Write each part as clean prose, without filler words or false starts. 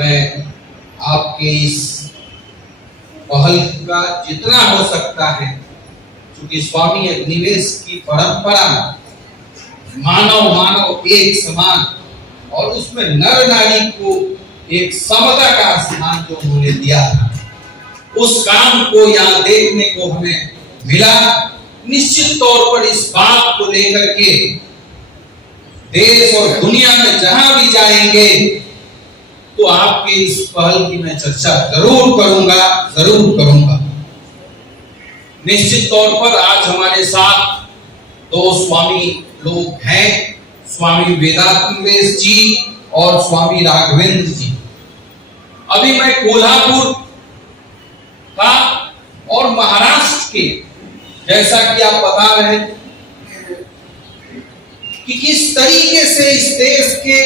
मैं आपके इस पहल का जितना हो सकता है, क्योंकि स्वामी अग्निवेश की परंपरा मानव मानव एक समान और उसमें नर नारी को एक समता का स्थान जो उन्होंने दिया था, उस काम को यहाँ देखने को हमें मिला। निश्चित तौर पर इस बात को लेकर के देश और दुनिया में जहां भी जाएंगे तो आपके इस पहल की मैं चर्चा जरूर करूंगा। निश्चित तौर पर आज हमारे साथ दो स्वामी लोग हैं, स्वामी वेदांतवेश जी और स्वामी राघवेंद्र जी। अभी मैं कोल्हापुर का और महाराष्ट्र के, जैसा कि आप बता रहे कि किस तरीके से इस देश के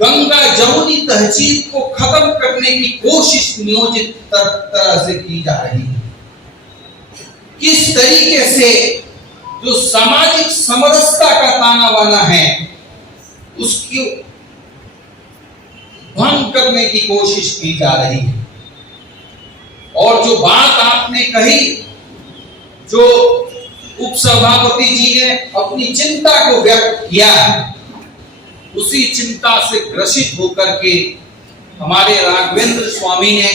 गंगा जमुनी तहजीब को खत्म करने की कोशिश नियोजित तरह से की जा रही है, किस तरीके से जो सामाजिक समरसता का ताना बाना है उसकी भंग करने की कोशिश की जा रही है। और जो बात आपने कही, जो उपसभापति जी ने अपनी चिंता को व्यक्त किया, उसी चिंता से ग्रसित होकर के हमारे राघवेंद्र स्वामी ने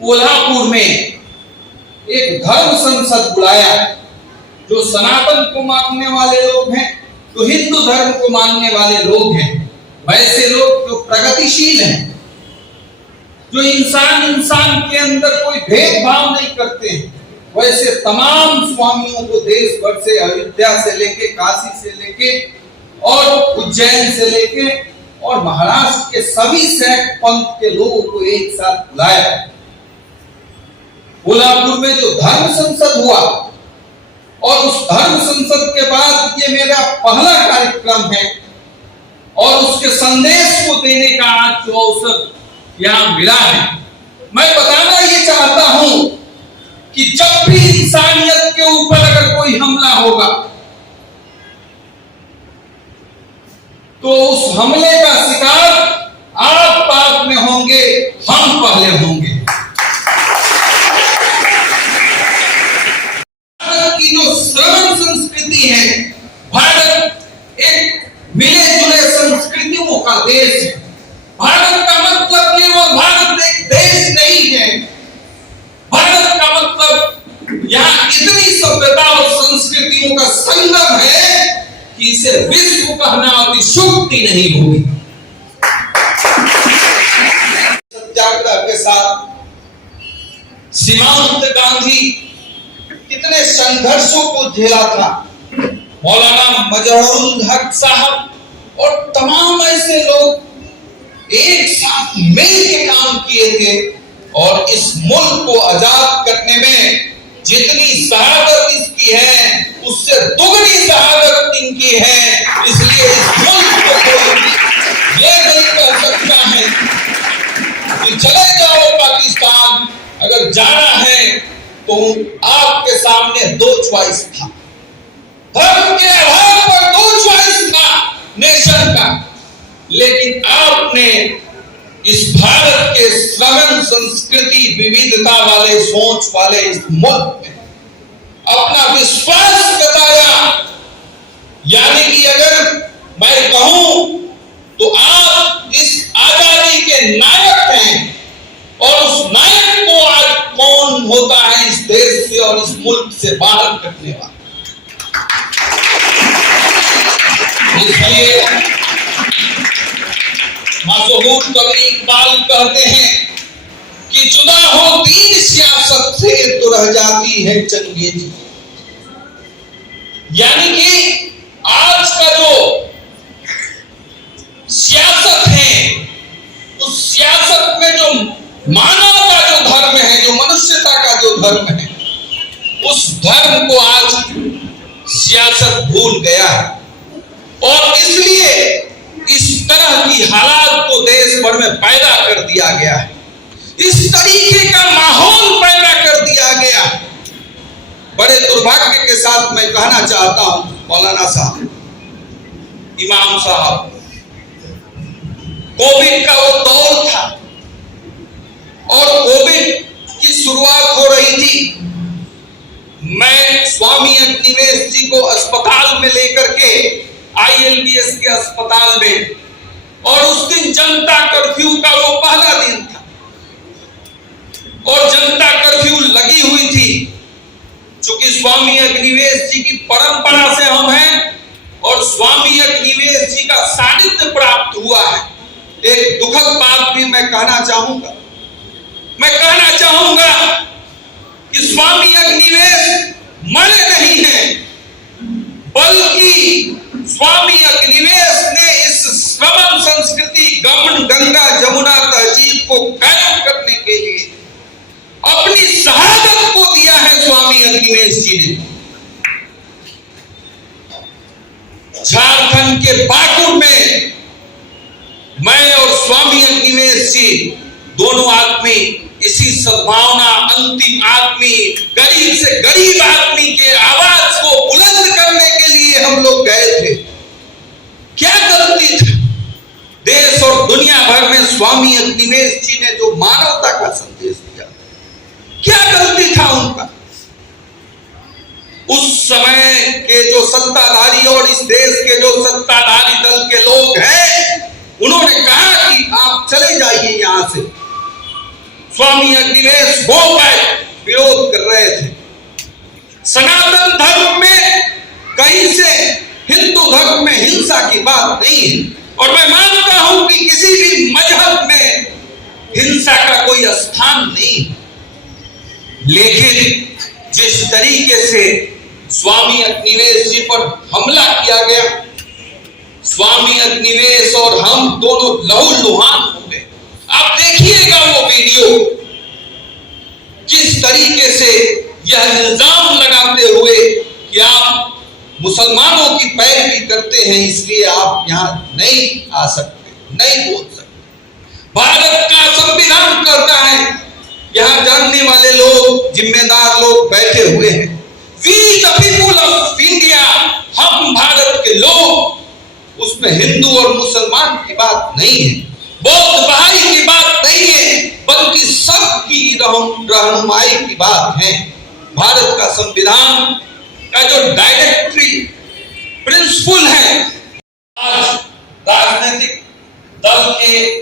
कोल्हापुर में एक धर्म संसद बुलाया। जो सनातन को मानने वाले लोग हैं, जो हिंदू धर्म को मानने वाले लोग हैं, वैसे लोग जो प्रगतिशील हैं, जो इंसान के अंदर कोई भेदभाव नहीं करते हैं, वैसे तमाम स्वामियों को देश भर से, अयोध्या से लेके, काशी से लेके और उज्जैन से लेके और महाराष्ट्र के सभी सैक पंथ के लोगों को एक साथ बुलाया। कोल्हापुर में जो धर्म संसद हुआ और उस धर्म संसद के बाद ये मेरा पहला कार्यक्रम है और उसके संदेश को देने का आज जो अवसर यहाँ मिला है, मैं बताना ये चाहता हूं कि जब भी इंसानियत के ऊपर अगर कोई हमला होगा तो उस हमले का शिकार आप बाद में होंगे, हम पहले होंगे। भारत की जो श्रवण संस्कृति है, भारत एक मिले जुले संस्कृतियों का देश है। भारत का मतलब केवल भारत एक देश नहीं है, भारत का मतलब यहाँ इतनी सभ्यता और संस्कृतियों का संगम है कि इसे विश्व कहना अतिशयोक्ति नहीं होगी। सत्याग्रह के साथ सीमांत गांधी कितने संघर्षों को झेला था, मौलाना मजहरुल हक साहब और तमाम ऐसे लोग एक साथ मिलकर काम किए थे और इस मुल्क को आजाद करने में जितनी शहादत इसकी है उससे दुगनी शहादत इनकी है। इसलिए इस मुल्क को कोई ये नहीं कह सकता है कि चले जाओ पाकिस्तान। अगर जाना है तो आपके सामने दो चॉइस था, धर्म के आधार पर दो चॉइस था नेशन का, लेकिन आपने इस भारत के श्रवण संस्कृति विविधता वाले सोच वाले इस मुल्क में अपना विश्वास बताया। यानी कि अगर मैं कहूं तो आप इस आजादी के नायक हैं और उस नायक को आज कौन होता है इस देश से और इस मुल्क से बाहर करने वाला। इसलिए मशहूर कवि इकबाल कहते हैं कि जुदा हो दीन सियासत से तो रह जाती है चंगे जी। यानी कि आज का जो सियासत है, उस सियासत में जो मानव का जो धर्म है, जो मनुष्यता का जो धर्म है, उस धर्म को आज सियासत भूल गया है और इसलिए इस तरह की हालात को देश भर में पैदा कर दिया गया है, इस तरीके का माहौल पैदा कर दिया गया। बड़े दुर्भाग्य के साथ मैं कहना चाहता हूं मौलाना साहब, इमाम साहब, कोविड का वो दौर था और कोविड की शुरुआत हो रही थी। मैं स्वामी अग्निवेश जी को अस्पताल में लेकर के ILBS के अस्पताल में, और उस दिन जनता कर्फ्यू का वो पहला दिन था और जनता कर्फ्यू लगी हुई थी। चूंकि स्वामी अग्निवेश जी की परंपरा से हम हैं और स्वामी अग्निवेश जी का सानिध्य प्राप्त हुआ है। एक दुखद बात भी मैं कहना चाहूंगा कि स्वामी अग्निवेश मरे नहीं हैं, बल्कि स्वामी अग्निवेश ने इस श्रवण संस्कृति गंगा जमुना तहजीब को कायम करने के लिए अपनी शहादत को दिया है। स्वामी अग्निवेश जी ने झारखंड के पाकुड़ में मैं और स्वामी अग्निवेश जी दोनों आदमी इसी सद्भावना, अंतिम आदमी, गरीब से गरीब आदमी के आवाज को बुलंद करने के लिए हम लोग गए थे। क्या गलती थी? देश और दुनिया भर में स्वामी अग्निवेश जी ने जो मानवता का संदेश दिया, क्या गलती था उनका? उस समय के जो सत्ताधारी और इस देश के जो सत्ताधारी दल के लोग हैं, उन्होंने कहा कि आप चले जाइए यहां से। स्वामी अग्निवेश वो विरोध कर रहे थे। सनातन धर्म में कहीं से हिंदू धर्म में हिंसा की बात नहीं है और मैं मानता हूं कि किसी भी मजहब में हिंसा का कोई स्थान नहीं। लेकिन जिस तरीके से स्वामी अग्निवेश जी पर हमला किया गया, स्वामी अग्निवेश और हम दोनों लहूलुहान हो गए। आप देखिएगा वो वीडियो, किस तरीके से यह इल्जाम लगाते हुए कि आप मुसलमानों की पैरवी करते हैं, इसलिए आप यहां नहीं आ सकते, नहीं बोल सकते। भारत का संविधान कहता है, यहां जानने वाले लोग, जिम्मेदार लोग बैठे हुए हैं। We the people of India, हम भारत के लोग, उसमें हिंदू और मुसलमान की बात नहीं है, बौद्ध भाई की बात नहीं है, बल्कि सबकी रहनुमाई की बात है। भारत का संविधान का जो डायरेक्टरी प्रिंसिपल है, आज राजनीतिक दल के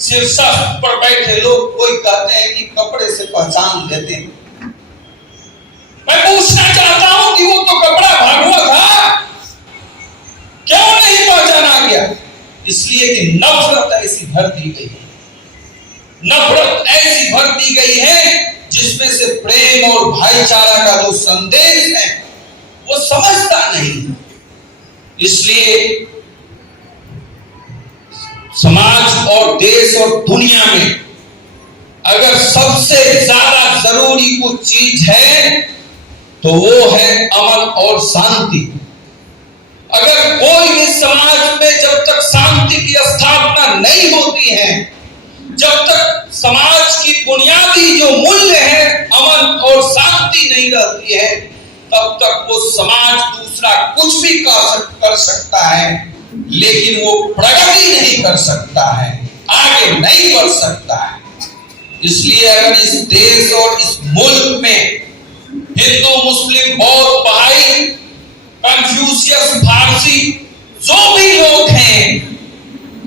शीर्षक पर बैठे लोग कोई कहते हैं कि कपड़े से पहचान लेते हैं। मैं पूछना चाहता हूं कि वो तो कपड़ा भगवा था, क्यों नहीं पहचाना गया? इसलिए कि नफरत ऐसी भर दी गई है, नफरत ऐसी भर दी गई है जिसमें से प्रेम और भाईचारा का जो संदेश है वो समझता नहीं। इसलिए समाज और देश और दुनिया में अगर सबसे ज्यादा जरूरी कुछ चीज है तो वो है अमन और शांति। अगर कोई भी समाज में जब तक शांति की स्थापना नहीं होती है, जब तक समाज की बुनियादी जो मूल्य है अमन और शांति नहीं रहती है, तब तक वो समाज दूसरा कुछ भी कर सकता है, लेकिन वो प्रगति नहीं कर सकता है, आगे नहीं बढ़ सकता है। इसलिए अगर इस देश और इस मुल्क में हिंदू, मुस्लिम, बौद्ध, बहाई, कन्फ्यूशियस, फारसी जो भी लोग हैं,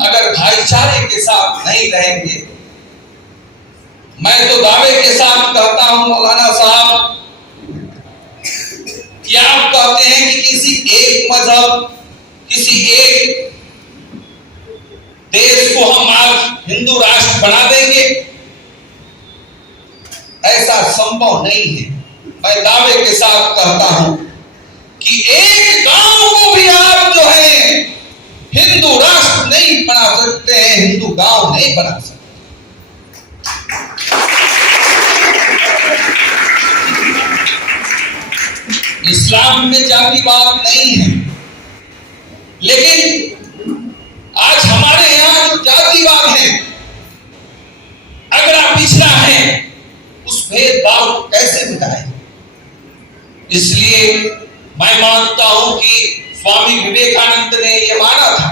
अगर भाईचारे के साथ नहीं रहेंगे, मैं तो दावे के साथ कहता हूं मौलाना साहब कि आप कहते हैं कि किसी एक मजहब, किसी एक देश को हम आज हिंदू राष्ट्र बना देंगे, ऐसा संभव नहीं है। मैं दावे के साथ कहता हूं कि एक गांव को भी आप जो है हिंदू राष्ट्र नहीं बना सकते हैं, हिंदू गांव नहीं बना सकते। इस्लाम में जातिवाद नहीं है, लेकिन आज हमारे यहां जो जातिवाद है, अगड़ा पिछड़ा है, उस भेदभाव को कैसे मिटाएं? इसलिए मैं मानता हूं कि स्वामी विवेकानंद ने यह माना था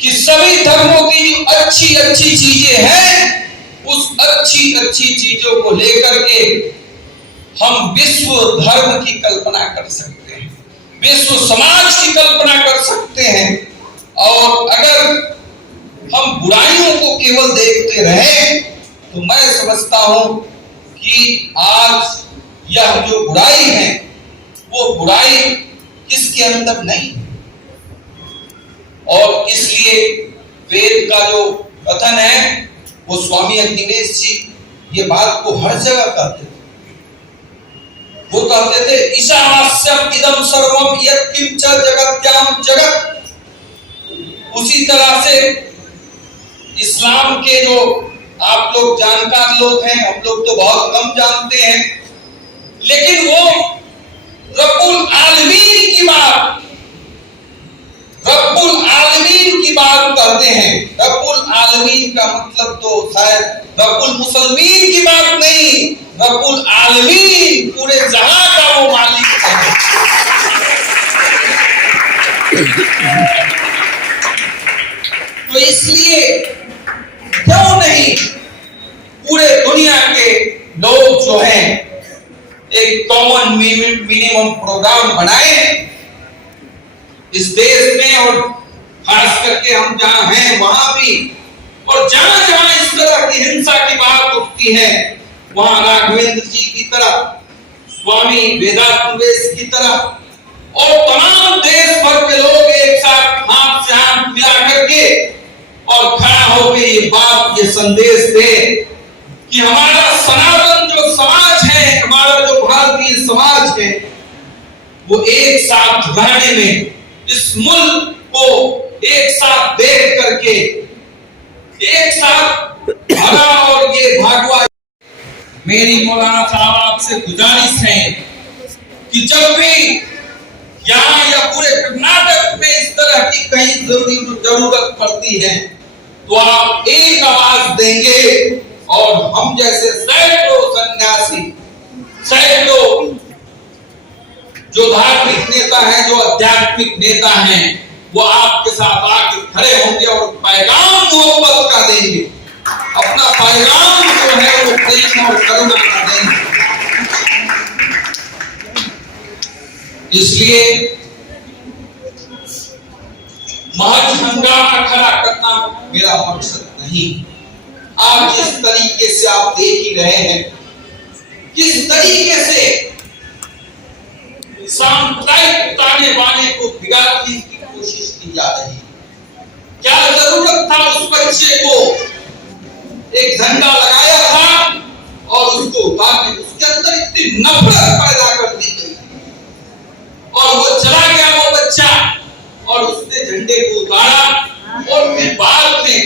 कि सभी धर्मों की जो अच्छी अच्छी चीजें हैं, उस अच्छी अच्छी चीजों को लेकर के हम विश्व धर्म की कल्पना कर सकते हैं, विश्व समाज की कल्पना कर सकते हैं। और अगर हम बुराइयों को केवल देखते रहें तो मैं समझता हूं कि आज यह जो बुराई है वो बुराई किसके अंदर नहीं। और इसलिए वेद का जो कथन है वो स्वामी अग्निवेश जी ये बात को हर जगह कहते थे। वो कहते थे ईशावास्यम इदम सर्वम यत् किंच जगत्याम जगत। उसी तरह से इस्लाम के जो आप लोग जानकार लोग हैं, हम लोग तो बहुत कम जानते हैं, लेकिन वो रब्बुल आलमीन की बात, रब्बुल आलमीन की बात करते हैं। रब्बुल आलमीन का मतलब तो शायद रब्बुल मुसलमीन की बात नहीं, रब्बुल आलमीन पूरे जहां का वो मालिक है। तो इसलिए क्यों नहीं पूरे दुनिया के लोग जो हैं एक कॉमन मिनिमम प्रोग्राम बनाए इस देश में, और खास करके हम जहां हैं वहां भी, और जहां जहां इस तरह की हिंसा की बात उठती है वहां राघवेंद्र जी की तरह, स्वामी वेदांतवेश की तरह और तमाम देश भर के लोग एक साथ हाथ से हाथ मिला करके और खड़ा होकर ये बात, ये संदेश दे कि हमारा सनातन जो समाज है, हमारा जो भारतीय समाज है, वो एक साथ रहने में, इस मुल्क को एक साथ देख करके एक साथ भगा और ये भागवा। मेरी मौलाना साहब आपसे गुजारिश है कि जब भी यहाँ या पूरे कर्नाटक में इस तरह की कहीं जरूरत पड़ती है तो आप एक आवाज देंगे और हम जैसे सैकड़ों सन्यासी, सैकड़ों जो धार्मिक नेता हैं, जो आध्यात्मिक नेता हैं, वो आपके साथ आके खड़े होंगे और पैगाम मोहब्बत का देंगे, अपना पैगाम जो है वो प्रेम और करुणा का देंगे। इसलिए महज हंगामा खड़ा करना मेरा मकसद नहीं। आज जिस तरीके से आप देख ही रहे हैं, किस तरीके से सांप्रदायिक ताने बाने को बिगाड़ने की कोशिश की जा रही है। क्या जरूरत था उस बच्चे को एक झंडा लगाया था और उसको उतार के उसके अंदर इतनी नफरत पैदा कर दी गई और वो चला गया वो बच्चा और उसने झंडे को उतारा और फिर बाद में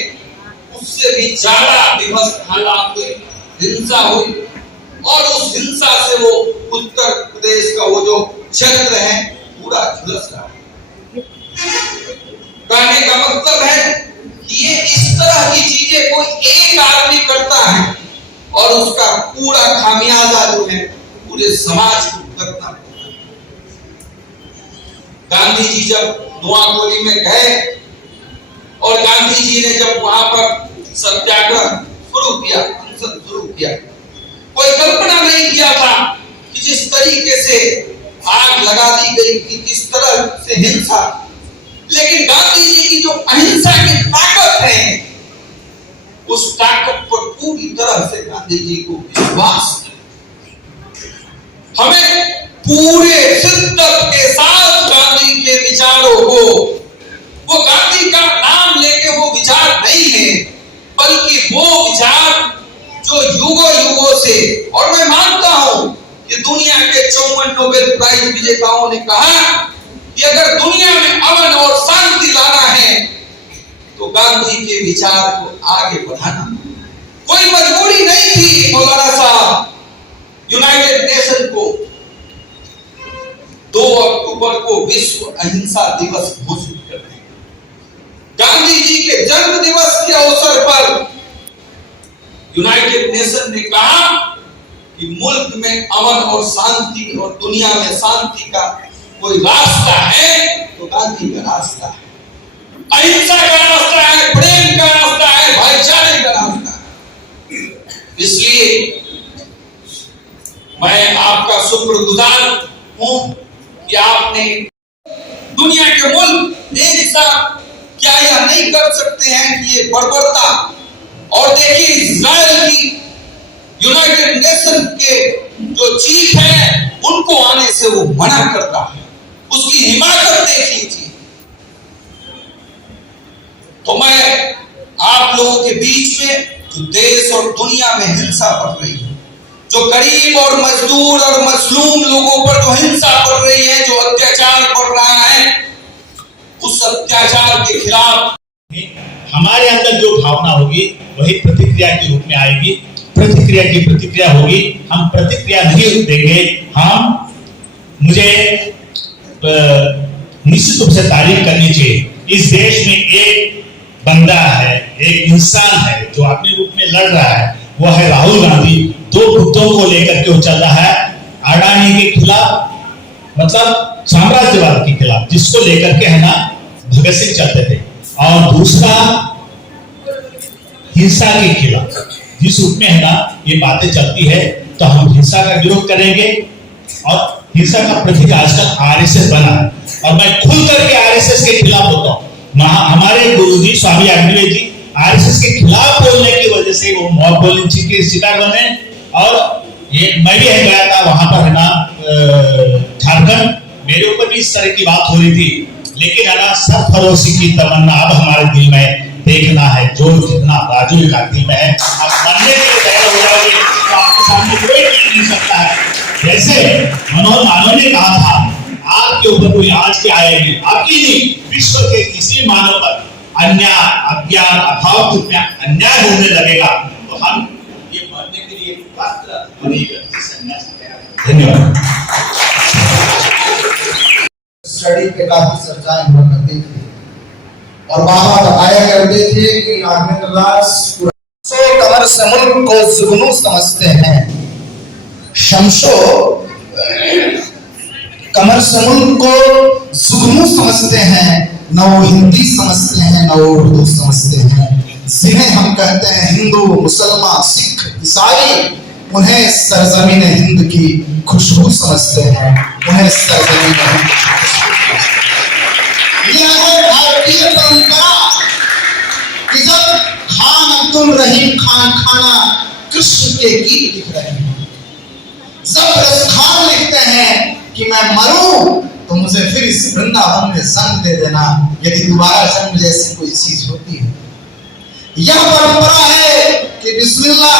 उससे भी ज्यादा विभत्स हालात हुई, हिंसा हुई और उस हिंसा से वो उत्तर प्रदेश का वो जो क्षेत्र है पूरा झुलस रहा है। कहने का मतलब है कि ये इस तरह की चीजें कोई एक आदमी करता है और उसका पूरा खामियाजा जो है पूरे समाज को भुगतना पड़ता है। गांधी जी जब नोआकोली में गए और गांधी जी ने जब वहां पर सत्याग्रह शुरू किया, अनशन शुरू किया, कोई कल्पना नहीं किया था कि जिस तरीके से आग लगा दी गई कि किस तरह से हिंसा, लेकिन गांधी जी की जो अहिंसा की ताकत है उस ताकत पर पूरी तरह से गांधी जी को विश्वास है। हमें पूरे शिद्दत के साथ गांधी के विचारों को, वो गांधी का नाम लेके वो विचार नहीं है बल्कि वो विचार जो युगों युगों से, और मैं मानता हूं कि दुनिया के 54 नोबेल प्राइज विजेताओं ने कहा कि अगर दुनिया में अमन और शांति लाना है तो गांधी के विचार को आगे बढ़ाना। कोई मजबूरी नहीं थी मौलाना साहब यूनाइटेड नेशन को 2 अक्टूबर को विश्व अहिंसा दिवस घोषित करने। गांधी जी के जन्म दिवस के अवसर पर यूनाइटेड नेशन ने कहा कि मुल्क में अमन और शांति और दुनिया में शांति का कोई रास्ता है तो गांधी का रास्ता है। अहिंसा का रास्ता है, प्रेम का रास्ता है, भाईचारे का रास्ता है। इसलिए मैं आपका शुक्रगुजार हूं कि आपने दुनिया के मुल्क एक साथ क्या यह नहीं कर सकते हैं कि ये बर्बरता, और देखिए इजराइल की यूनाइटेड नेशन के जो चीफ है उनको आने से वो मना करता है, उसकी हिमाकत देख लीजिए। तो मैं आप लोगों के बीच में जो देश और दुनिया में हिंसा बढ़ रही है, जो गरीब और मजदूर और मजलूम लोगों पर जो हिंसा बढ़ रही है, जो अत्याचार बढ़ रहा है, उस अत्याचार के खिलाफ हमारे अंदर जो भावना होगी वही प्रतिक्रिया के रूप में आएगी। प्रतिक्रिया की प्रतिक्रिया होगी, हम प्रतिक्रिया नहीं देंगे। मुझे निश्चित रूप से तारीफ करनी चाहिए। इस देश में एक बंदा है, एक इंसान है जो अपने रूप में लड़ रहा है, वो है राहुल गांधी। दो मुद्दों को लेकर के वो चल रहा है, अडानी के खिलाफ, मतलब साम्राज्यवाद के खिलाफ, जिसको लेकर के है ना भगत सिंह चलते थे, और दूसरा हिंसा के खिलाफ। जिस रूप में है ना ये बातें चलती है, तो हम हिंसा का विरोध करेंगे। और हिंसा का प्रतीक आजकल आरएसएस बना है, और मैं खुल करके आरएसएस के खिलाफ होता हूँ। हमारे गुरुजी स्वामी अग्निवेद जी आरएसएस के खिलाफ बोलने की वजह से वो मॉब लिंचिंग के शिकार बने। और ये मैं भी गया था वहां पर है ना झारखंड, मेरे ऊपर भी इस तरह की बात हो रही थी, लेकिन है ना सरफरोशी की तमन्ना अब हमारे दिल में देखना है, जो जितना राजू का दिल में है। अब मरने के लिए तैयार हो जाओगे तो आपके सामने कोई नहीं सकता है। जैसे मनोहर मानव ने कहा था, आपके ऊपर कोई आज के आएगी, आपकी नहीं, विश्व के किसी मानव पर अन्याय, अज्ञान, अभाव के रूप में अन्याय होने लगेगा, तो हम ये मरने के लिए पात्र बनेगा। धन्यवाद। स्टडी पे काफी चर्चाएं हुआ करती थी, और बाबा बताया करते थे कि कमर से मुल्क को जुगनू समझते हैं, शमशो कमर से मुल्क को जुगनू समझते हैं, न वो हिंदी समझते हैं, न वो उर्दू समझते हैं। जिन्हें हम कहते हैं हिंदू, मुसलमान, सिख, ईसाई, उन्हें सरजमीन हिंद की खुशबू समझते हैं, उन्हें सरजमीन हिंद की खुशबू। यह है भारतीय परंपरा कि जब खान अब्दुल रहीम खान खाना कृष्ण के गीत लिख रहे हैं, जबरदस्त खान लिखते हैं कि मैं मरूं तो मुझे फिर इस वृंदावन में जन्म दे देना, यदि दोबारा जन्म जैसी कोई चीज होती है। यह परंपरा है कि बिस्मिल्लाह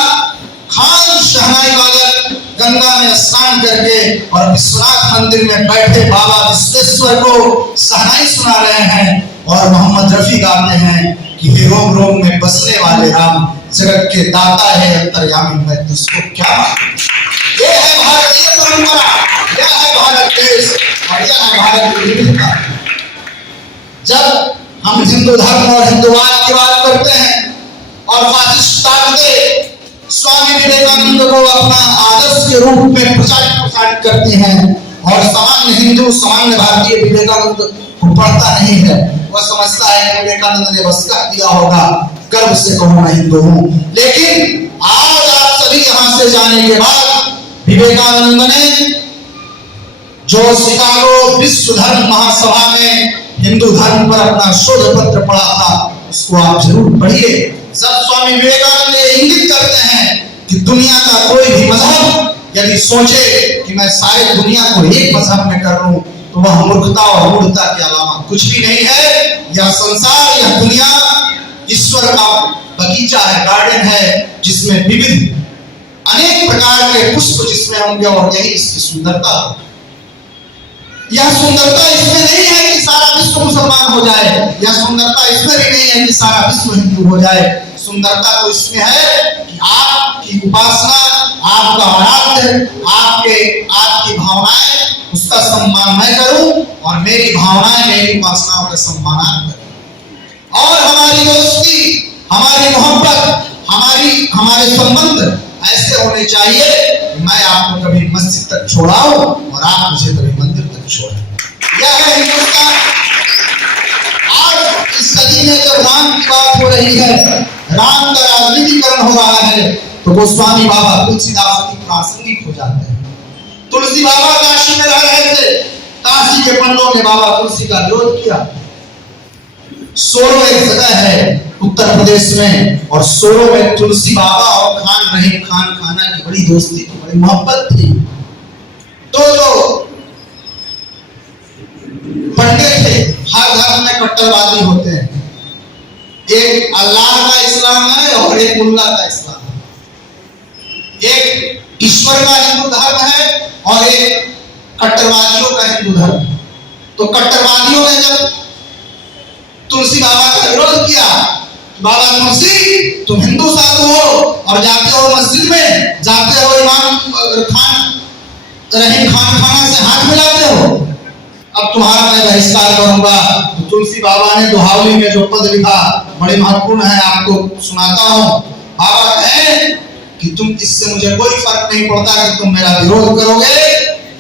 खान शहनाई वादक गंगा में स्नान करके और विश्वनाथ मंदिर में बैठे बाबा विश्वेश्वर को शहनाई सुना रहे हैं, और मोहम्मद रफी गाते हैं कि हे रोम रोम में बसने वाले राम, जगत के दाता है अंतर्यामी, मैं तुझको क्या मांगू। यह है भारतीय परंपरा, यह है भारत देश, और यह है भारत की विविधता। जब हम हिंदू धर्म और हिंदुवाद की बात करते हैं और फासिस्ट ताकतें स्वामी विवेकानंद को अपना आदर्श के रूप में प्रचारित करती हैं, और सामान्य हिंदू, सामान्य भारतीय विवेकानंद को पढ़ता नहीं है, वह समझता है कि विवेकानंद ने बस कह दिया होगा, गर्व से कहूं मैं हिंदू हूं। लेकिन आज आप सभी यहां से जाने के बाद विवेकानंद ने जो शिकागो विश्व धर्म महासभा में हिंदू धर्म पर अपना शोध पत्र पढ़ा था, उसको आप जरूर पढ़िए। सब स्वामी विवेकानंद ये इंगित करते हैं कि दुनिया का कोई भी मजहब यदि सोचे कि मैं सारी दुनिया को एक मजहब में कर लूं, तो वह मूर्खता और मूढ़ता के अलावा कुछ भी नहीं है। यह संसार, यह दुनिया ईश्वर का बगीचा है, गार्डन है, जिसमें विविध अनेक प्रकार के पुष्प जिसमें होंगे, और यही इसकी सुंदरता है। यह सुंदरता इसमें नहीं है कि सारा विश्व मुसलमान हो जाए, यह सुंदरता इसमें भी नहीं है कि सारा विश्व हिंदू हो जाए। सुंदरता तो इसमें है कि आपकी उपासना, आपका आराध्य, आपकी भावनाएं, उसका सम्मान मैं करूं, और मेरी भावनाएं, मेरी उपासनाओं का सम्मान आप करें। और हमारी दोस्ती, हमारी मोहब्बत, हमारे संबंध ऐसे होने चाहिए कि मैं आपको कभी मस्जिद तक छोड़ाऊं और आप मुझे कभी मंदिर तक छोड़ें। यह है हिंदुस्तान। आज इस राम की बात हो रही है, राम का राजनीतिकरण हो रहा है, तो गोस्वामी बाबा तुलसीदास की प्रासंगिक हो जाते हैं। तुलसी बाबा काशी में रह रहे थे, काशी के पंडों ने बाबा तुलसी का विरोध किया। सोरो एक जगह है उत्तर प्रदेश में, और सोरो में तुलसी बाबा और खान रहीम खान खाना की बड़ी दोस्ती थी, बड़ी मोहब्बत थी। तो पंडित थे, हर धर्म में कट्टरवादी होते हैं, एक अल्लाह का इस्लाम है और एक मुल्ला का इस्लाम है, एक ईश्वर का हिंदू धर्म है और एक कट्टरवादियों का हिंदू धर्म है। तो कट्टरवादियों ने जब तुलसी बाबा का विरोध किया, बाबा तुलसी तुम हिंदू साधु हो और जाते हो मस्जिद में, जाते हो इमाम खान रहीम खान खाना से हाथ मिलाते हो, अब तुम्हारा मैं बहिष्कार करूंगा। तो तुलसी बाबा ने दोहावली में जो पद लिखा बड़े महत्वपूर्ण है, आपको सुनाता हूँ। बाबा कहे कि तुम इससे मुझे कोई फर्क नहीं पड़ता कि तुम मेरा विरोध करोगे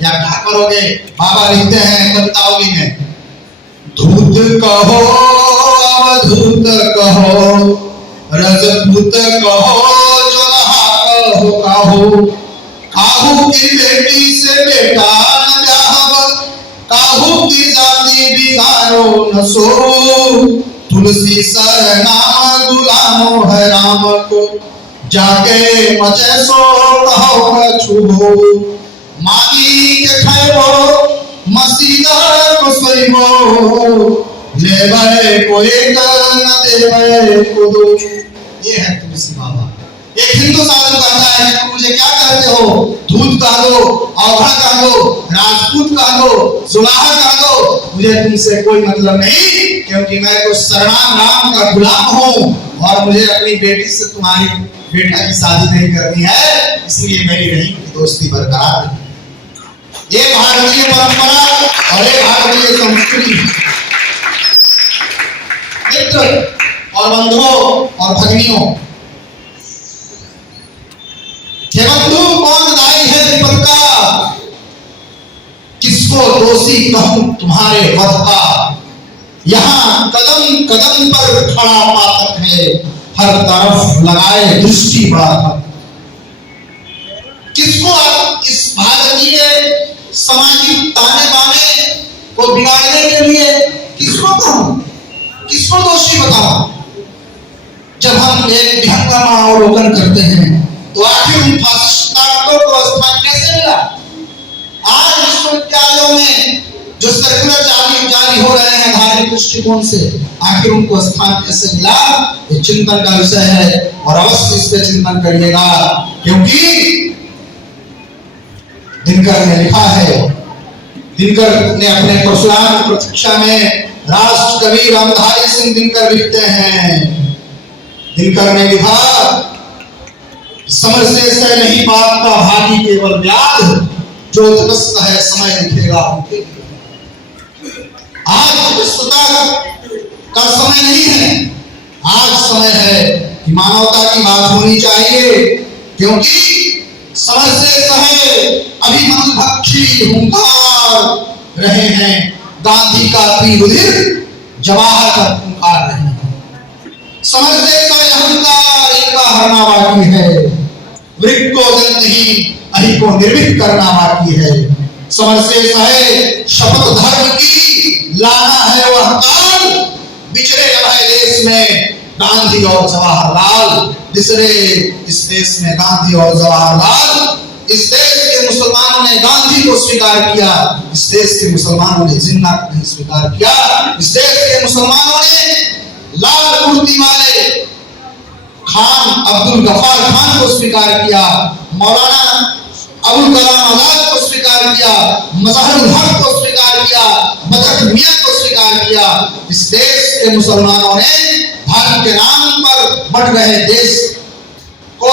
या क्या करोगे। बाबा लिखते हैं कवितावली में, धूत कहो अवधूत कहो, रजपूत कहो जोलहा कहो, काहू काहू की बेटी से बेटा न ब्याहव, काहू की जाति बिगाड़ो न सो, तुलसी सर नाम गुलामो है राम को, जाके मचे सो कहो कछुओ, मागी के खाओ मसीदा को सोइबो, लेबे कोई कर न देबे को दो। ये है तुलसी बाबा। एक हिंदू साधु कहता है कि मुझे क्या करते हो, धूत कह दो, औघड़ कह दो, राजपूत कह दो, जुलाहा कह दो, मुझे तुमसे कोई मतलब नहीं, क्योंकि मैं तो शरणाम राम का गुलाम हूँ और मुझे अपनी बेटी से तुम्हारी बेटा की शादी नहीं करनी है, इसलिए मेरी रहीम की दोस्ती बरकरार है। ये भारतीय परंपरा और ये भारतीय संस्कृति। मित्र और बंधुओं और भगिनियों, हे बंधु कौन दाई है विपद का, किसको दोषी कहूं तुम्हारे वध का, यहाँ कदम कदम पर खड़ा पातक है, हर तरफ लगाए दृष्टि बड़ा। किसको आप इस भारतीय सामाजिक ताने बाने को बिगाड़ने के लिए किसको कहूं, किसको दोषी बताऊं। जब हम एक विहंगमा अवलोकन करते हैं तो आखिर उन फासिस्टों को स्थान कैसे मिला। आज विश्वविद्यालयों में जो सर्कुलर जारी हो रहे हैं धार्मिक दृष्टिकोण से, आखिर उनको स्थान कैसे मिला, ये चिंतन का विषय है और अवश्य इस पर चिंतन करिएगा। क्योंकि दिनकर ने लिखा है, दिनकर ने अपने परशुराम की प्रतीक्षा में राष्ट्र कवि रामधारी सिंह दिनकर लिखते हैं। दिनकर ने लिखा, समझ से सह नहीं बात का भागी केवल व्याध, जो तटस्थ है समय लिखेगा उनके। आज तटस्थता का समय नहीं है, आज समय है कि मानवता की बात होनी चाहिए। क्योंकि समझ से सहे अभिमनभक्षी हुंकार रहे हैं, गांधी का त्रिरुधिर जवाहर का हुंकार रहे हैं। समझ से सहे अहंकार इनका हरना बाकी है, वृक्ष को जल नहीं अहि को निर्भीक करना बाकी है। समझ से सहे शपथ धर्म की लाना है वह काल, बिछड़े रहे देश में गांधी और जवाहरलाल, बिसरे इस देश में गांधी और जवाहरलाल। इस देश के मुसलमानों ने गांधी को स्वीकार किया, इस देश के मुसलमानों ने जिन्ना को नहीं स्वीकार किया। इस देश के मुसलमानों ने लाल कुर्ती वाले खान अब्दुल गफ्फार खान को स्वीकार किया, मौलाना अबुल कलाम आजाद को स्वीकार किया, मजहरुल हक को स्वीकार किया, बदर मियां को स्वीकार किया। इस देश के मुसलमानों ने धर्म के नाम पर बढ़ रहे देश को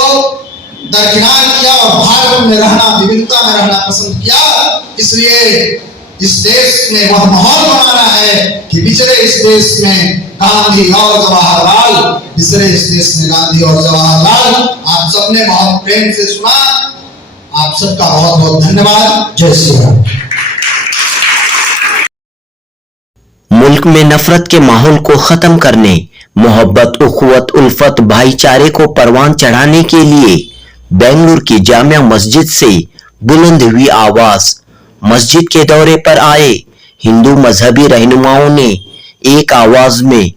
दरकिनार किया और भारत में रहना, विविधता में रहना पसंद किया। इसलिए इस देश में वह माहौल बनाना है कि बिछड़े इस देश में गांधी और जवाहरलाल, बिछड़े इस देश में गांधी और जवाहरलाल। आप सबने बहुत प्रेम से सुना, आप सबका बहुत बहुत धन्यवाद। जय श्री राम। मुल्क में नफरत के माहौल को खत्म करने, मोहब्बत, उखुवत, उल्फत, भाईचारे को परवान चढ़ाने के लिए बेंगलुरु की जामिया मस्जिद से बुलंद हुई आवाज। मस्जिद के दौरे पर आए हिंदू मजहबी रहनुमाओं ने एक आवाज में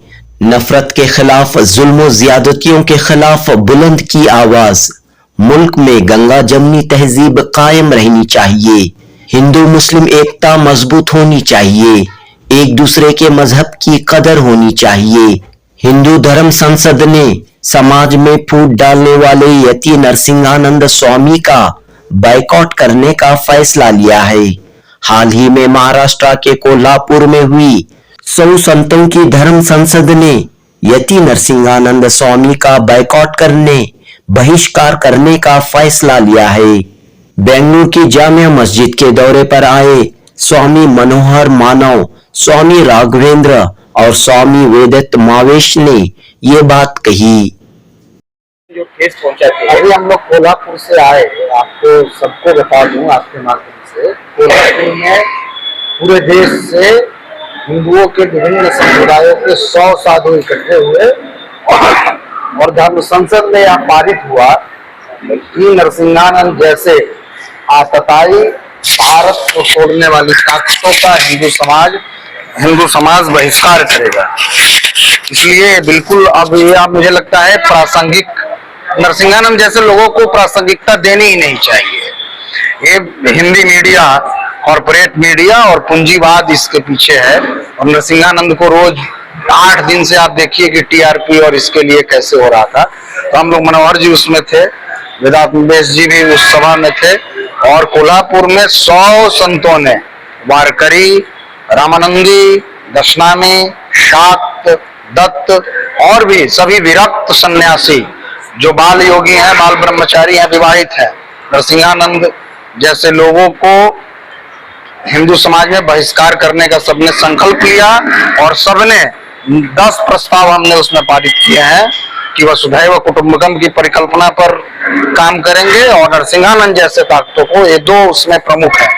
नफरत के खिलाफ, जुल्म ज्यादतियों के खिलाफ बुलंद की आवाज। मुल्क में गंगा जमनी तहजीब कायम रहनी चाहिए, हिंदू मुस्लिम एकता मजबूत होनी चाहिए, एक दूसरे के मजहब की कदर होनी चाहिए। हिंदू धर्म संसद ने समाज में फूट डालने वाले यति नरसिंहानंद स्वामी का बाइकआउट करने का फैसला लिया है। हाल ही में महाराष्ट्र के कोल्हापुर में हुई 100 संतों की धर्म संसद ने यति नरसिंहानंद स्वामी का बाइकआउट करने, बहिष्कार करने का फैसला लिया है। बेंगलुरु की जामिया मस्जिद के दौरे पर आए स्वामी मनोहर मानव, स्वामी राघवेंद्र और स्वामी वेदत्त मावेश ने ये बात कही। जो ठेस पहुंचा थे, अभी हम लोग कोल्हापुर से आए, आपको सबको बता दूं आपके माध्यम से, कोल्हापुर में पूरे देश से हिंदुओं के विभिन्न समुदायों के 100 साधु इकट्ठे हुए और धर्म संसद में यह पारित हुआ कि नरसिंहानंद जैसे आतताई भारत को तोड़ने वाली ताकतों का हिंदू समाज बहिष्कार करेगा। इसलिए बिल्कुल अब ये आप मुझे लगता है प्रासंगिक, नरसिंहानंद जैसे लोगों को प्रासंगिकता देनी ही नहीं चाहिए। ये हिंदी मीडिया, कॉर्पोरेट मीडिया और पूंजीवाद इसके पीछे है और नरसिंहानंद को रोज 8 दिन से आप देखिए कि टीआरपी और इसके लिए कैसे हो रहा था। तो हम लोग मनोहर जी उसमें थे, वेदांत निवेश जी भी उस सभा में थे और कोल्हापुर में 100 संतों ने, वारकरी, रामानंदी, दशनामी, शाक्त, दत्त और भी सभी विरक्त सन्यासी जो बाल योगी हैं, बाल ब्रह्मचारी हैं, विवाहित हैं, नरसिंहानंद जैसे लोगों को हिंदू समाज में बहिष्कार करने का सबने संकल्प लिया और सबने 10 प्रस्ताव हमने उसमें पारित किए हैं कि वसुधैव कुटुंबकम की परिकल्पना पर काम करेंगे और नरसिंहानंद जैसे ताकतों को, ये 2 उसमें प्रमुख है,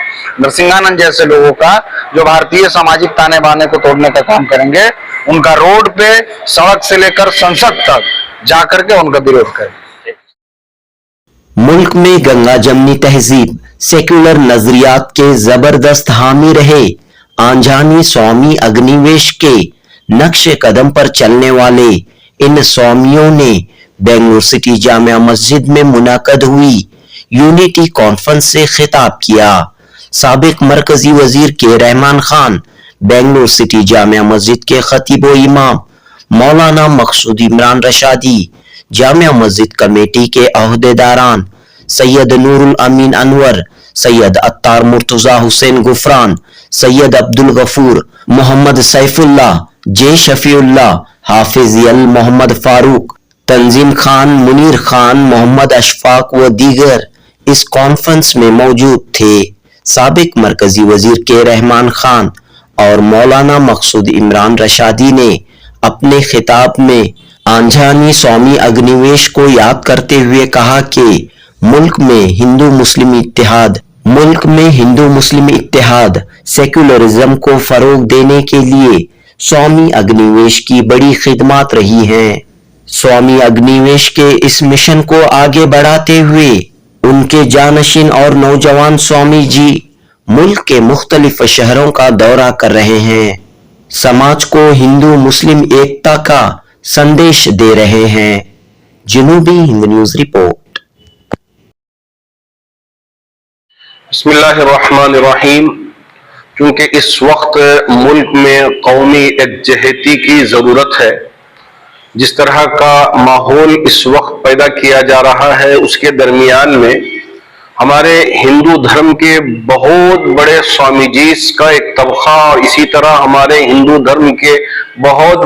नरसिंहानंद जैसे लोगों का जो भारतीय सामाजिक ताने बाने को तोड़ने का काम करेंगे, उनका रोड पे, सड़क से लेकर संसद तक जाकर के उनका विरोध करेंगे। मुल्क में गंगा जमनी तहजीब, सेक्युलर नजरियात के जबरदस्त हामी रहे आंजानी स्वामी अग्निवेश के नक्शे कदम पर चलने वाले इन स्वामियों ने बेंगलुरु सिटी जामिया मस्जिद में मुनाकद हुई यूनिटी कॉन्फ्रेंस से खिताब किया। साबिक मरकजी वजीर के रहमान खान, बेंगलुरु सिटी जामिया मस्जिद के खतीब व इमाम मौलाना मकसूद इमरान रशादी, जामिया मस्जिद कमेटी के अहदेदारान सैयद नूरुल अमीन अनवर, सैयद अत्तार मुर्तजा हुसैन गुफरान, सैयद अब्दुल गफूर, मोहम्मद सैफुल्लाह, जे शफीउल्लाह, हाफिज अल मोहम्मद फारूक, तंजीम खान, मुनीर खान, मोहम्मद अशफाक व दीगर इस कॉन्फ्रेंस में मौजूद थे। साबिक मरकजी वजीर के रहमान खान और मौलाना मकसूद इमरान रशादी ने अपने खिताब में आंजानी स्वामी अग्निवेश को याद करते हुए कहा कि मुल्क में हिंदू मुस्लिम इत्तेहाद, सेक्युलरिज्म को फरोग देने के लिए स्वामी अग्निवेश की बड़ी खिदमत रही हैं। स्वामी अग्निवेश के इस मिशन को आगे बढ़ाते हुए उनके जानशीन और नौजवान स्वामी जी मुल्क के मुख्तलिफ शहरों का दौरा कर रहे हैं, समाज को हिंदू मुस्लिम एकता का संदेश दे रहे हैं। जनूबी हिंद न्यूज रिपोर्ट। बिस्मिल्लाहिर्रहमानिर्रहीम। क्योंकि इस वक्त मुल्क में कौमी एकजहती की जरूरत है, जिस तरह का माहौल इस वक्त पैदा किया जा रहा है उसके दरमियान में हमारे हिंदू धर्म के बहुत बड़े स्वामी जी का एक तबका और इसी तरह हमारे हिंदू धर्म के बहुत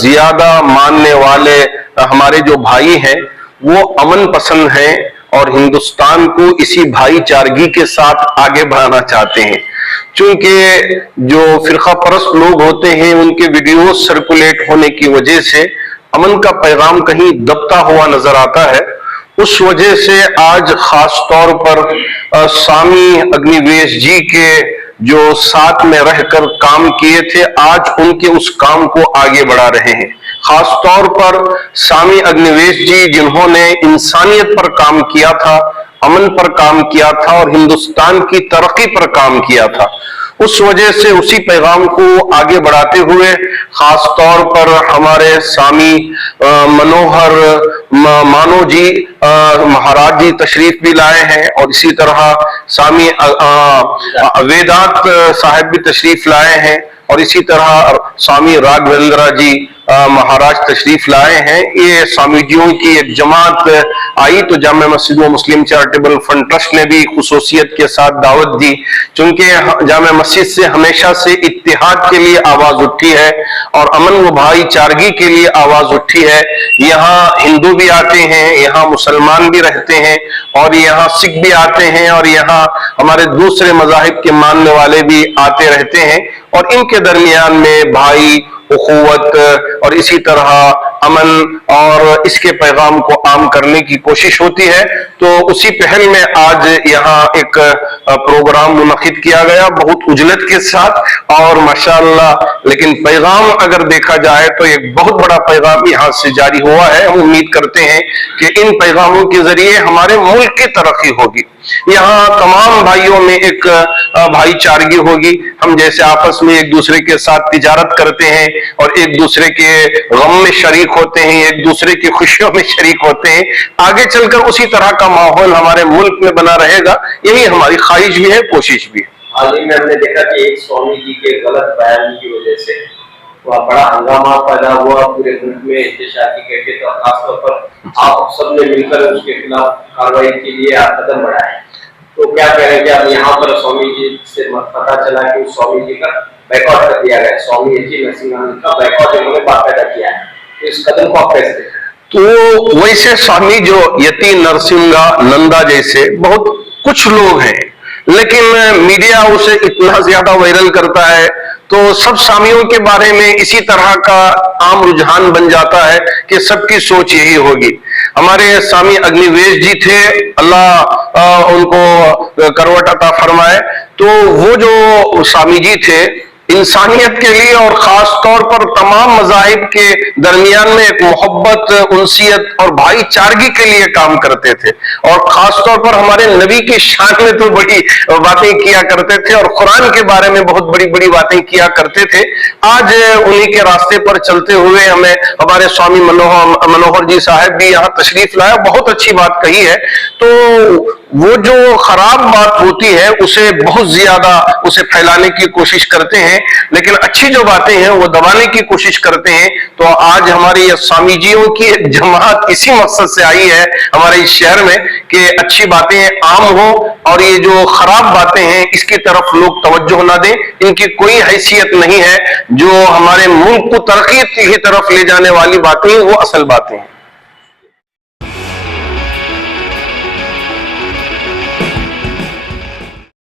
ज्यादा मानने वाले हमारे जो भाई हैं वो अमन पसंद हैं और हिंदुस्तान को इसी भाईचारगी के साथ आगे बढ़ाना चाहते हैं। चूंकि जो फिरका परस्त लोग होते हैं उनके वीडियो सर्कुलेट होने की वजह से अमन का पैगाम कहीं दबता हुआ नजर आता है। उस वजह से आज खास तौर पर स्वामी अग्निवेश जी के जो साथ में रहकर काम किए थे, आज उनके उस काम को आगे बढ़ा रहे हैं। खास तौर पर स्वामी अग्निवेश जी, जिन्होंने इंसानियत पर काम किया था, अमन पर काम किया था और हिंदुस्तान की तरक्की पर काम किया था, उस वजह से उसी पैगाम को आगे बढ़ाते हुए खास तौर पर हमारे स्वामी मनोहर मानो जी महाराज जी तशरीफ भी लाए हैं और इसी तरह स्वामी वेदांत साहब भी तशरीफ लाए हैं और इसी तरह स्वामी राघवेंद्र जी महाराज तशरीफ लाए हैं। ये स्वामीजियों की एक जमात आई तो जामा मस्जिद व मुस्लिम चैरिटेबल फंड ट्रस्ट ने भी खुसूसियत के साथ दावत दी, क्योंकि जामा मस्जिद से हमेशा से इत्तेहाद के लिए आवाज उठी है और अमन व भाईचारगी के लिए आवाज उठी है। यहाँ हिंदू भी आते हैं, यहाँ मुसलमान भी रहते हैं और यहाँ सिख भी आते हैं और यहाँ हमारे दूसरे मजाहिब के मानने वाले भी आते रहते हैं और इनके दरमियान में भाई उखुवत और इसी तरह अमन और इसके पैगाम को आम करने की कोशिश होती है। तो उसी पहल में आज यहाँ एक प्रोग्राम मुनक्किद किया गया बहुत उजलत के साथ और माशाअल्लाह। लेकिन पैगाम अगर देखा जाए तो एक बहुत बड़ा पैगाम यहाँ से जारी हुआ है। हम उम्मीद करते हैं कि इन पैगामों के जरिए हमारे मुल्क की तरक्की होगी, यहाँ तमाम भाइयों में एक भाईचारगी होगी। हम जैसे आपस में एक दूसरे के साथ तिजारत करते हैं और एक दूसरे के गम में शरीक होते हैं, एक दूसरे की खुशियों में शरीक होते हैं, आगे चलकर उसी तरह का माहौल हमारे मुल्क में बना रहेगा। यही हमारी ख्वाहिश भी है, कोशिश भी है। हाल ही में हमने देखा कि एक स्वामी जी के गलत बयान की वजह से वह बड़ा हंगामा पैदा हुआ पूरे मुल्क में, इंतशार की कैफियत और खासतौर पर आप सबने मिलकर उसके खिलाफ कार्रवाई के लिए आप कदम बढ़ाए। तो क्या कहेंगे आप, यहाँ पर स्वामी जी से पता चला कि उस स्वामी जी का बैकआउट कर दिया गया, स्वामी जी नरसिंहानंद का बैकआउट इन्होंने बाकायदा किया है, तो इस कदम को आप कैसे देखते हैं? तो वैसे स्वामी जो यति नरसिंहानंदा जैसे बहुत कुछ लोग हैं, लेकिन मीडिया उसे इतना ज्यादा वायरल करता है तो सब स्वामियों के बारे में इसी तरह का आम रुझान बन जाता है कि सबकी सोच यही होगी। हमारे स्वामी अग्निवेश जी थे, अल्लाह उनको करवट अता फरमाए, तो वो जो स्वामी जी थे इंसानियत के लिए और खास तौर पर तमाम मजाहिब के दरमियान में एक मोहब्बत, उनसियत और भाईचारगी के लिए काम करते थे और खास तौर पर हमारे नबी की शान में तो बड़ी बातें किया करते थे और कुरान के बारे में बहुत बड़ी बड़ी बातें किया करते थे। आज उन्हीं के रास्ते पर चलते हुए हमें हमारे स्वामी मनोहर जी साहब भी यहाँ तशरीफ लाया, बहुत अच्छी बात कही है। तो वो जो खराब बात होती है उसे बहुत ज्यादा उसे फैलाने की कोशिश करते हैं, लेकिन अच्छी जो बातें हैं वो दबाने की कोशिश करते हैं। तो आज हमारी स्वामीजियों की एक जमात इसी मकसद से आई है हमारे इस शहर में कि अच्छी बातें आम हो और ये जो खराब बातें हैं इसकी तरफ लोग तवज्जो ना दें, इनकी कोई हैसियत नहीं है। जो हमारे मुल्क को तरक्की की तरफ ले जाने वाली बातें वो असल बातें हैं।